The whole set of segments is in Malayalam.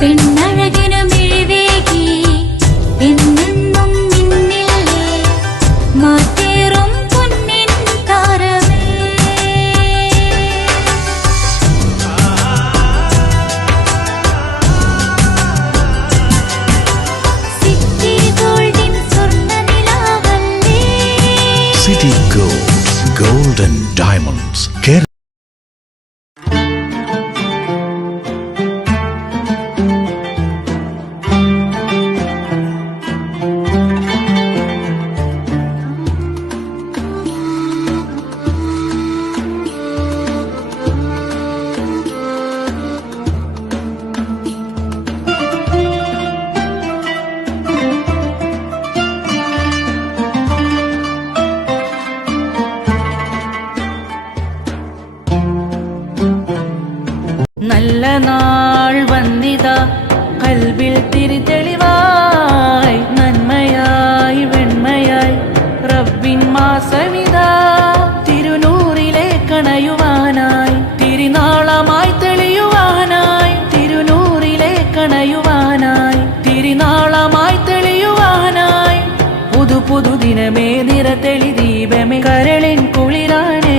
പെണ്ണഴകിനു മിഴിവേകി എന്നെന്നും നിന്നില്ലേ മാറ്റേറും പൊന്നിൻ താരമേ. സിറ്റി ഗോൾഡിൻ സ്വർണ്ണനിലാവല്ലേ. City gold, golden diamonds. നല്ല നാൾ വന്നിതാ കൽബിൽ തിരിതെളിവായി നന്മയായി വെണ്മയായി റബ്ബിൻ മാസമിതാ തിരുനൂറിലെ കണയുവാനായി തിരുനാളമായി തെളിയുവാനായി തിരുനൂറിലെ കണയുവാനായി തിരുനാളമായി തെളിയുവാനായി പുതു പുതു ദിനമേ നിറതെളി ദീപമേ കരളിൻ കുളിരാണേ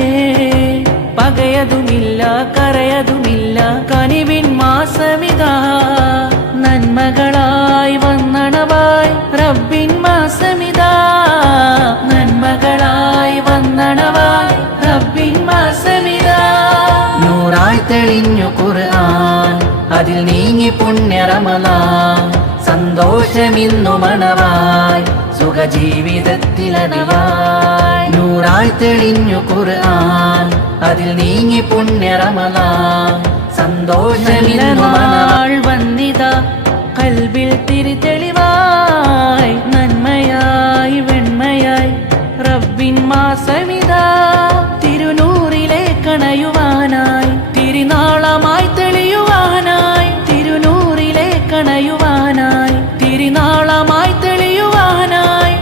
പകയതുമില്ല കരയതുമില്ല കനിവിൻ മാസമിതാ നന്മകളായി വന്നണവായി റബ്ബിൻ മാസമിതാ നന്മകളായി വന്നണവായി റബ്ബിൻ മാസമിതാ നൂറായി തെളിഞ്ഞു ഖുർആൻ അതിൽ നീങ്ങി പുണ്യ റമളാൻ സന്തോഷമിന്നു മണവായി സുഖജീവിതത്തിലതിയായി നൂറായി തെളിഞ്ഞു ഖുർആൻ അതിൽ നീങ്ങി പുണ്യ റമളാൻ സന്തോഷമിന്നു മണവാൾ വന്നിതാ കൽബിൽ തിരിതെളിവായി നന്മയായി വെണ്മയായി റബ്ബിൻ മാസമിതാ തിരുനൂറിലെ കണയുവാനായി തിരുനാളമായി തെളിയുവാനായി തിരുനൂറിലെ കണയുവാനായി തിരുനാളമായി തെളിയുവാനായി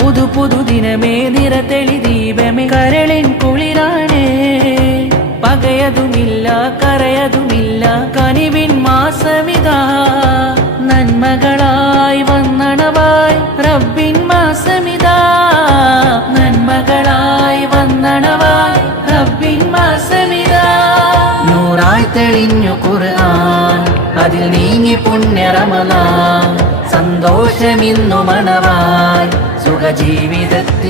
പുതു പുതു ദിനമേ നിറതെളി ദീപമേ കരളിൻ കുളിരാണേ പകയതുമില്ല കരയതുമില്ല കനിവിൻ മാസമിതാ നന്മകളായി വന്നണവായി റബ്ബിൻ മാസമിതാ നന്മകളായി വന്നണവായി റബ്ബിൻ മാസമിതാ നൂറായി തെളിഞ്ഞു ഖുർആൻ അതിൽ നീങ്ങി പുണ്യ റമളാൻ സന്തോഷമിന്നു മണവായി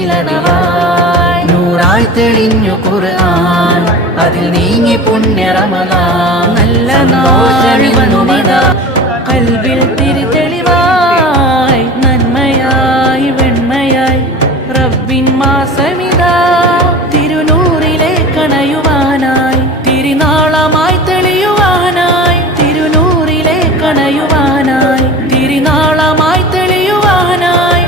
സുഖജീവിതത്തിലതിയായി നൂറായി തെളിഞ്ഞു ഖുർആൻ അതിൽ നീങ്ങി പുണ്യ റമളാൻ നല്ല സന്തോഷമിന്നു മണവായി കൽബിൽ തിരിതെളിവായി നന്മയായി വെണ്മയായി റബ്ബിൻ മാസമിതാ തിരുനൂറിലെ കണയുവാനായി തിരുനാളമായി തെളിയുവാനായി തിരുനൂറിലെ കണയുവാനായി തിരുനാളമായി തെളിയുവാനായി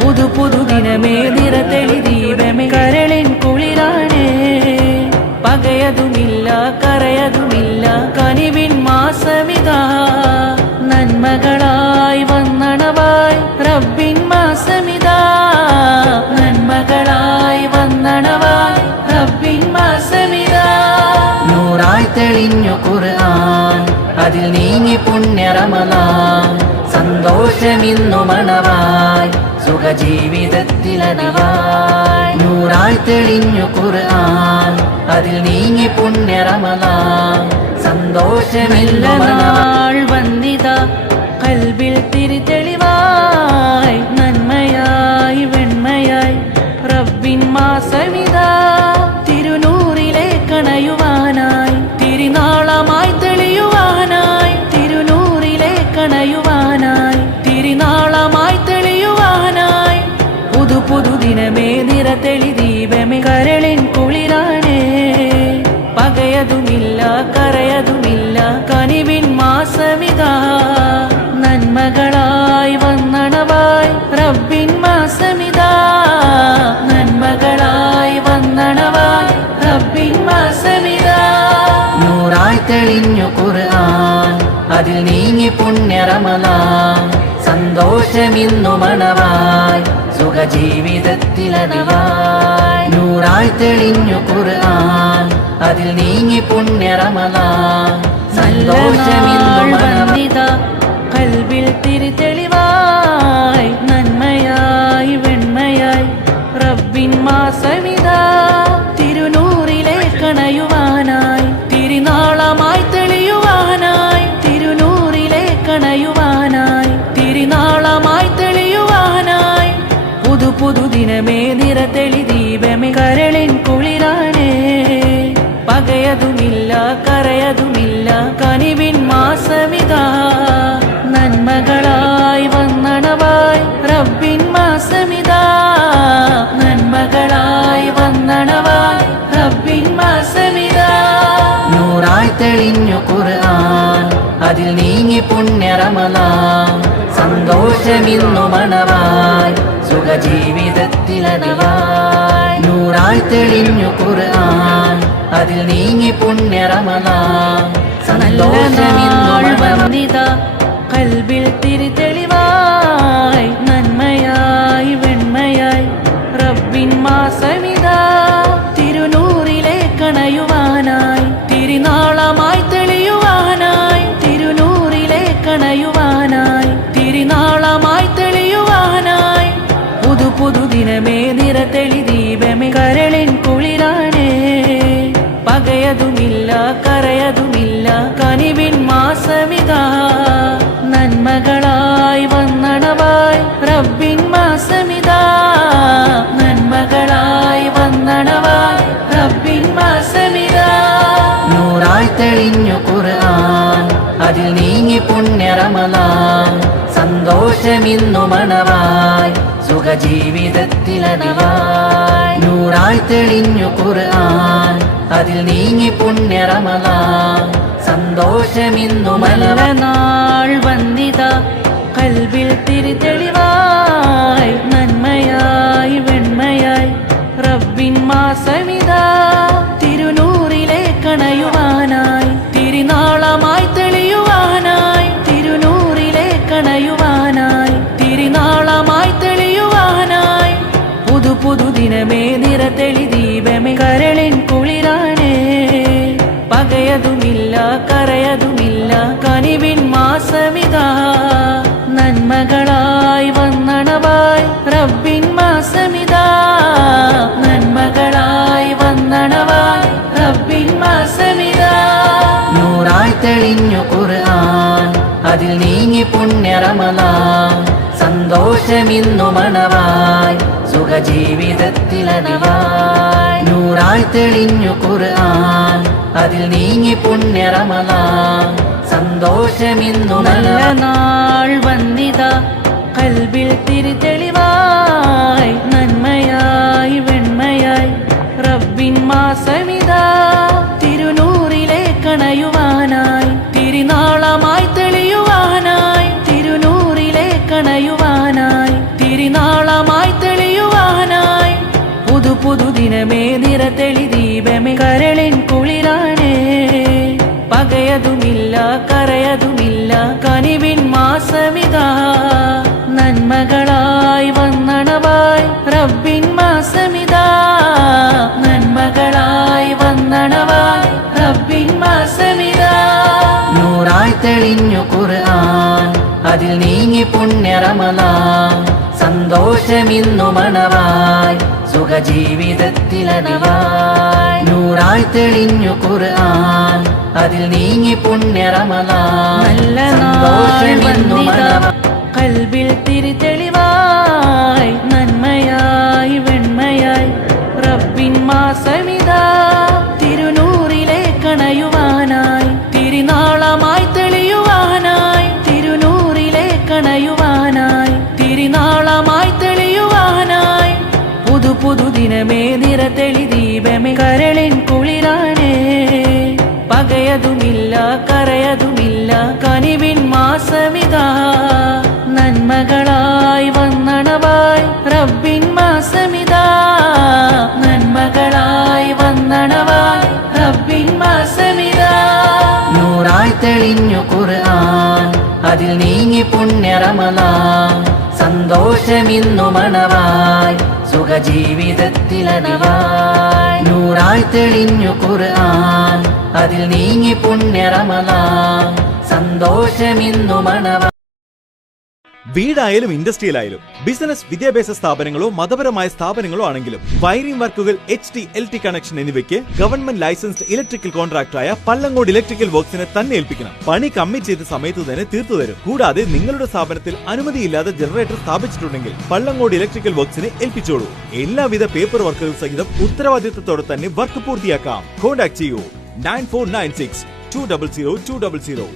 പുതു പുതു ദിനമേ നിറതെളി ദീപമേ കരളിൻ കുളിരാണേ പകയതുമില്ല കരയതുമില്ല കനിവിൻ മാസമിതാ നന്മകളായി വന്നണവായി റബ്ബിൻ മാസമിതാ നന്മകളായി വന്നണവായി റബ്ബിൻ മാസമിതാ നൂറായി തെളിഞ്ഞു ഖുർആൻ അതിൽ നീങ്ങി പുണ്യ റമളാൻ സന്തോഷമിന്നു മണവായി സുഖജീവിതത്തിലതിയായി നൂറായി തെളിഞ്ഞു ഖുർആൻ അതിൽ നീങ്ങി പുണ്യ റമളാൻ സന്തോഷമില്ല നാൾ വന്നിതാ കൽബിൽ തിരിതെളിവായി നന്മയായി വെണ്മയായി റബ്ബിൻ മാസമിതാ തിരുനൂറിലെ കണയുവാനായി തിരുനാളമായി തെളിയുവാനായി തിരുനൂറിലെ കണയുവാനായി തിരുനാളമായി തെളിയുവാനായി പുതു പുതു ദിനമേ നിറതെളി ദീപമേ കരളിൻ കുളിരാണേ പകയതുമില്ല കരയതുമില്ല കനിവിൻ മാസമിതാ നന്മകളായി വന്നണവായി റബ്ബിൻ മാസമിതാ നന്മകളായി വന്നണവായി റബ്ബിൻ മാസമിതാ നൂറായി തെളിഞ്ഞു ഖുർആൻ അതിൽ നീങ്ങി പുണ്യ റമളാൻ സന്തോഷമിന്നു മണവായി സുഖജീവിതത്തിലതിയായി നൂറായി തെളിഞ്ഞു ഖുർആൻ അതിൽ നീങ്ങി പുണ്യ റമളാൻ സന്തോഷമിന്നു വന്നിതാ കൽബിൽ തിരിതെളിവായി നന്മയായി വെണ്മയായി റബ്ബിൻ മാസമിതാ തിരുനൂറിലെ കണയുവാനായി തിരുനാളമായി തെളിയുവാനായി തിരുനൂറിലെ കണയുവാനായി തിരുനാളമായി തെളിയുവാനായി പുതു പുതു ദിനമേ നിറതെളി ദീപമേ കരളിൻ കുളിരാണേ പകയതുമില്ല കരയതുമില്ല കനിവിൻ മാസമിതാ നന്മകളായി വന്നണവായി റബ്ബിൻ മാസമിതാ നന്മകളായി വന്നണവായി റബ്ബിൻ മാസമിതാ നൂറായി തെളിഞ്ഞു ഖുർആൻ അതിൽ നീങ്ങി പുണ്യ റമളാൻ സന്തോഷമിന്നു മണവായി സുഖജീവിതത്തിലനവായി നൂറായി തെളിഞ്ഞു ഖുർആൻ അതിൽ നീങ്ങി പുണ്യ റമളാൻ സന്തോഷമിന്നു വന്നിതാ കൽബിൽ തിരിതെളിവായി നന്മയായി വെണ്മയായി റബ്ബിൻ മാസമിതാ തിരുനൂറിലെ കണയുവാനായി തിരുനാളമായി തെളിയുവാനായി തിരുനൂറിലെ കണയുവാനായി തിരുനാളമായി തെളിയുവാനായി പുതു പുതു ദിനമേ നിറതെളി ദീപമേ കരളിൻ കുളിരാണേ പകയതുമില്ല കരയതുമില്ല കനിവിൻ മാസമിതാ നന്മകളായി വന്നണവായി റബ്ബിൻ മാസമിതാ നന്മകളായി വന്നണവായി റബ്ബിൻ മാസമിതാ നൂറായി തെളിഞ്ഞു ഖുർആൻ അതിൽ നീങ്ങി പുണ്യ റമളാൻ സന്തോഷമിന്നു മണവായി സുഖജീവിതത്തിലനവായി നൂറായി തെളിഞ്ഞു ഖുർആൻ അതിൽ നീങ്ങി പുണ്യ റമളാൻ സന്തോഷമിന്നു നല്ല നാൾ വന്നിതാ കൽബിൽ തിരിതെളിവായി നന്മയായി വെണ്മയായി റബ്ബിൻ മാസമിതാ തിരുനൂറിലെ കണയുവാനായി തിരുനാളമായി തെളിയുവാനായി തിരുനൂറിലെ കണയുവാനായി തിരുനാളമായി തെളിയുവാനായി പുതു പുതു ദിനമേ നിറതെളി ദീപമേ കരളിൻ കുളിരാണേ പകയതുമില്ല കരയതുമില്ല കനിവിൻ മാസമിതാ നന്മകളായി വന്നണവായി റബ്ബിൻ മാസമിതാ നന്മകളായി വന്നണവായി റബ്ബിൻ മാസമിതാ നൂറായി തെളിഞ്ഞു ഖുർആൻ അതിൽ നീങ്ങി പുണ്യ റമളാൻ സന്തോഷമിന്നു മണവായി സുഖജീവിതത്തിലനവായി നൂറായി തെളിഞ്ഞു ഖുർആൻ അതിൽ നീങ്ങി പുണ്യ റമളാൻ സന്തോഷമിന്നു നല്ല നാൾ വന്നിതാ കൽബിൽ തിരിതെളിവായി നന്മയായി വെണ്മയായി റബ്ബിൻ മാസമിതാ തിരുനൂറിലെ കണയുവാനായി തിരുനാളമായി തെളിയുവാനായി തിരുനൂറിലെ കണയുവാനായി തിരുനാളമായി തെളിയുവാനായി പുതു പുതു ദിനമേ നിറതെളി ദീപമേ കരളിൻ കുളിരാണേ പകയതുമില്ല കരയതുമില്ല കനിവിൻ മാസമിതാ നന്മകളായി വന്നണവായി റബ്ബിൻ മാസമിതാ നന്മകളായി വന്നണവായി റബ്ബിൻ മാസമിതാ നൂറായി തെളിഞ്ഞു ഖുർആൻ അതിൽ നീങ്ങി പുണ്യ റമളാൻ സന്തോഷമിന്നു മണവായി സുഖജീവിതത്തിലനവായി നൂറായി തെളിഞ്ഞു ഖുർആൻ അതിൽ നീങ്ങി പുണ്യ റമളാൻ നല്ല സന്തോഷമിന്നു മണവായി കൽബിൽ തിരിതെളിവായി നന്മയായി വെണ്മയായി റബ്ബിൻ മാസമിതാ തിരുനൂറിലെ കണയുവാനായി തിരുനാളമായി തെളിയുവാനായി തിരുനൂറിലെ കണയുവാനായി തിരുനാളമായി തെളിയുവാനായി പുതു പുതു ദിനമേ നിറതെളി ദീപമേ കരളിൻ കുളിരാണേ പകയതുമില്ല കരയതുമില്ല കനിവിൻ മാസമിതാ നന്മകളായി വന്നണവായി റബ്ബിൻ മാസമിതാ നന്മകളായി വന്നണവായി റബ്ബിൻ മാസമിതാ നൂറായി തെളിഞ്ഞു ഖുർആൻ അതിൽ നീങ്ങി പുണ്യ റമളാൻ സന്തോഷമിന്നു മണവായി സുഖജീവിതത്തിലതിയായി നൂറായി തെളിഞ്ഞു ഖുർആൻ അതിൽ നീങ്ങി പുണ്യ റമളാൻ സന്തോഷമിന്നു മണവാ. വീടായാലും ഇൻഡസ്ട്രിയലായാലും ബിസിനസ്, വിദ്യാഭ്യാസ സ്ഥാപനങ്ങളോ മതപരമായ സ്ഥാപനങ്ങളോ ആണെങ്കിലും വയറിംഗ് വർക്കുകൾ, HT, LT കണക്ഷൻ എന്നിവയ്ക്ക് ഗവൺമെന്റ് ലൈസൻസ്ഡ് ഇലക്ട്രിക്കൽ കോൺട്രാക്ടറായ പള്ളങ്കോട് ഇലക്ട്രിക്കൽ വർക്സിനെ തന്നെ ഏൽപ്പിക്കണം. പണി കമ്മിറ്റ് ചെയ്ത സമയത്ത് തന്നെ തീർത്തു തരും. കൂടാതെ നിങ്ങളുടെ സ്ഥാപനത്തിൽ അനുമതിയില്ലാതെ ജനറേറ്റർ സ്ഥാപിച്ചിട്ടുണ്ടെങ്കിൽ പള്ളങ്കോട് ഇലക്ട്രിക്കൽ വർക്സിനെ ഏൽപ്പിച്ചോളൂ. എല്ലാവിധ പേപ്പർ വർക്കുകൾ സഹിതം ഉത്തരവാദിത്തത്തോടെ തന്നെ വർക്ക് പൂർത്തിയാക്കാം. കോൺടാക്ട് ചെയ്യൂ 9496 200 200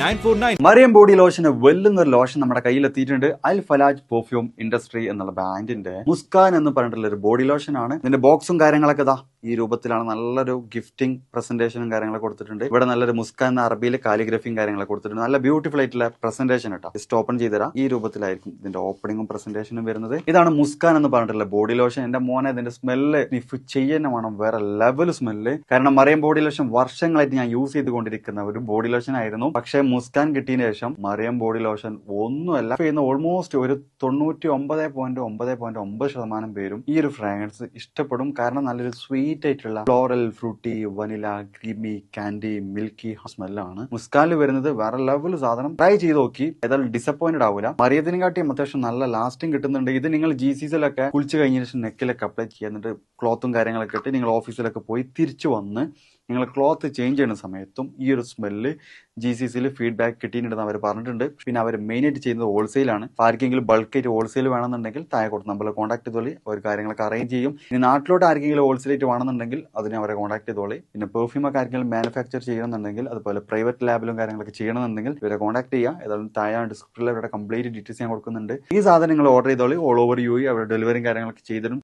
949. മറിയം ബോഡി ലോഷന് വെല്ലുന്ന ഒരു ലോഷൻ നമ്മുടെ കയ്യിലെത്തിയിട്ടുണ്ട്. അൽ ഫലാജ് പെർഫ്യൂം ഇൻഡസ്ട്രി എന്നുള്ള ബ്രാൻഡിന്റെ മുസ്കാൻ എന്ന് പറഞ്ഞിട്ടുള്ള ഒരു ബോഡി ലോഷൻ ആണ്. ഇതിന്റെ ബോക്സും കാര്യങ്ങളൊക്കെ ഇതാ ഈ രൂപത്തിലാണ്. നല്ലൊരു ഗിഫ്റ്റിംഗ് പ്രസന്റേഷനും കാര്യങ്ങളൊക്കെ കൊടുത്തിട്ടുണ്ട്. ഇവിടെ നല്ലൊരു മുസ്കാൻ എന്ന അറബിയിലെ കാലിഗ്രഫിയും കാര്യങ്ങളൊക്കെ കൊടുത്തിട്ടുണ്ട്. നല്ല ബ്യൂട്ടിഫുൾ ആയിട്ടുള്ള പ്രസന്റേഷൻ കേട്ടോ. ജസ്റ്റ് ഓപ്പൺ ചെയ്തുതരാം. ഈ രൂപത്തിലായിരിക്കും ഇതിന്റെ ഓപ്പണിംഗും പ്രസന്റേഷനും വരുന്നത്. ഇതാണ് മുസ്കാൻ എന്ന് പറഞ്ഞിട്ടുള്ള ബോഡി ലോഷൻ. എന്റെ മോനെ ഇതിന്റെ സ്മെല്ല് സ്നിഫ് ചെയ്യുന്ന വേണം, വേറെ ലെവൽ സ്മെല്ല്. കാരണം മറിയം ബോഡി ലോഷൻ വർഷങ്ങളായിട്ട് ഞാൻ യൂസ് ചെയ്തുകൊണ്ടിരിക്കുന്ന ഒരു ബോഡി ലോഷൻ ആയിരുന്നു. പക്ഷേ മുസ്കാൻ കിട്ടിയതിനു ശേഷം മറിയം ബോഡി ലോഷൻ ഒന്നുമല്ല ചെയ്യുന്ന ഓൾമോസ്റ്റ് ഒരു 99.9% പേരും ഈ ഒരു ഫ്രാഗ്രൻസ് ഇഷ്ടപ്പെടും. കാരണം നല്ലൊരു സ്വീറ്റ് ആയിട്ടുള്ള floral, fruity, vanilla, creamy, candy, milky സ്മെല്ലാണ് മുസ്കാനിൽ വരുന്നത്. വേറെ ലെവൽ സാധനം. ട്രൈ ചെയ്ത് നോക്കി, ഏതായാലും ഡിസപ്പോയിന്റഡ് ആവില്ല. മറിയത്തിനെ കാട്ടിയും അത്യാവശ്യം നല്ല ലാസ്റ്റിംഗ് കിട്ടുന്നുണ്ട്. ഇത് നിങ്ങൾ GCCയിലൊക്കെ കുളിച്ച് കഴിഞ്ഞ ശേഷം നെക്കിലൊക്കെ അപ്ലൈ ചെയ്യുക. എന്നിട്ട് ക്ലോത്തും കാര്യങ്ങളൊക്കെ ഇട്ട് നിങ്ങൾ ഓഫീസിലൊക്കെ പോയി തിരിച്ചു വന്ന് നിങ്ങൾ ക്ലോത്ത് ചേഞ്ച് ചെയ്യുന്ന സമയത്തും ഈ ഒരു സ്മെല്ല് GCCയിൽ ഫീഡ്ബാക്ക് കിട്ടിയിട്ടുണ്ടെന്ന് അവർ പറഞ്ഞിട്ടുണ്ട്. പിന്നെ അവർ മെയിനായിട്ട് ചെയ്യുന്നത് ഹോൾസെയിലാണ്. ആർക്കെങ്കിലും ബൾക്കായിട്ട് ഹോൾസെയിൽ വേണമെന്നുണ്ടെങ്കിൽ താഴെ കൊടുത്ത് നമ്മളെ കോൺടാക്ട് ചെയ്തോളി. അവർ കാര്യങ്ങളൊക്കെ അറേഞ്ച് ചെയ്യും. ഇനി നാട്ടിലോട്ട് ആർക്കെങ്കിലും ഹോൾസെയിലായിട്ട് വേണമെന്നുണ്ടെങ്കിൽ അതിനെ അവരെ കോൺടാക്ട് ചെയ്തോളി. പിന്നെ പെർഫ്യൂം ഒക്കെ ആർക്കെങ്കിലും മാനുഫാക്ചർ ചെയ്യണമെന്നുണ്ടെങ്കിൽ, അതുപോലെ പ്രൈവറ്റ് ലാബിലും കാര്യങ്ങളൊക്കെ ചെയ്യണമെന്നുണ്ടെങ്കിൽ ഇവരെ കോൺടാക്ട് ചെയ്യുക. ഏതായാലും താഴെ ഡിസ്ക്രിപ്ഷനിൽ അവരുടെ കംപ്ലീറ്റ് ഡീറ്റെയിൽസ് ഞാൻ കൊടുക്കുന്നുണ്ട്. ഈ സാധനങ്ങൾ ഓർഡർ ചെയ്തോളി. ഓൾ ഓവർ UAE അവർ ഡെലിവറിയും കാര്യങ്ങളൊക്കെ ചെയ്തിടും.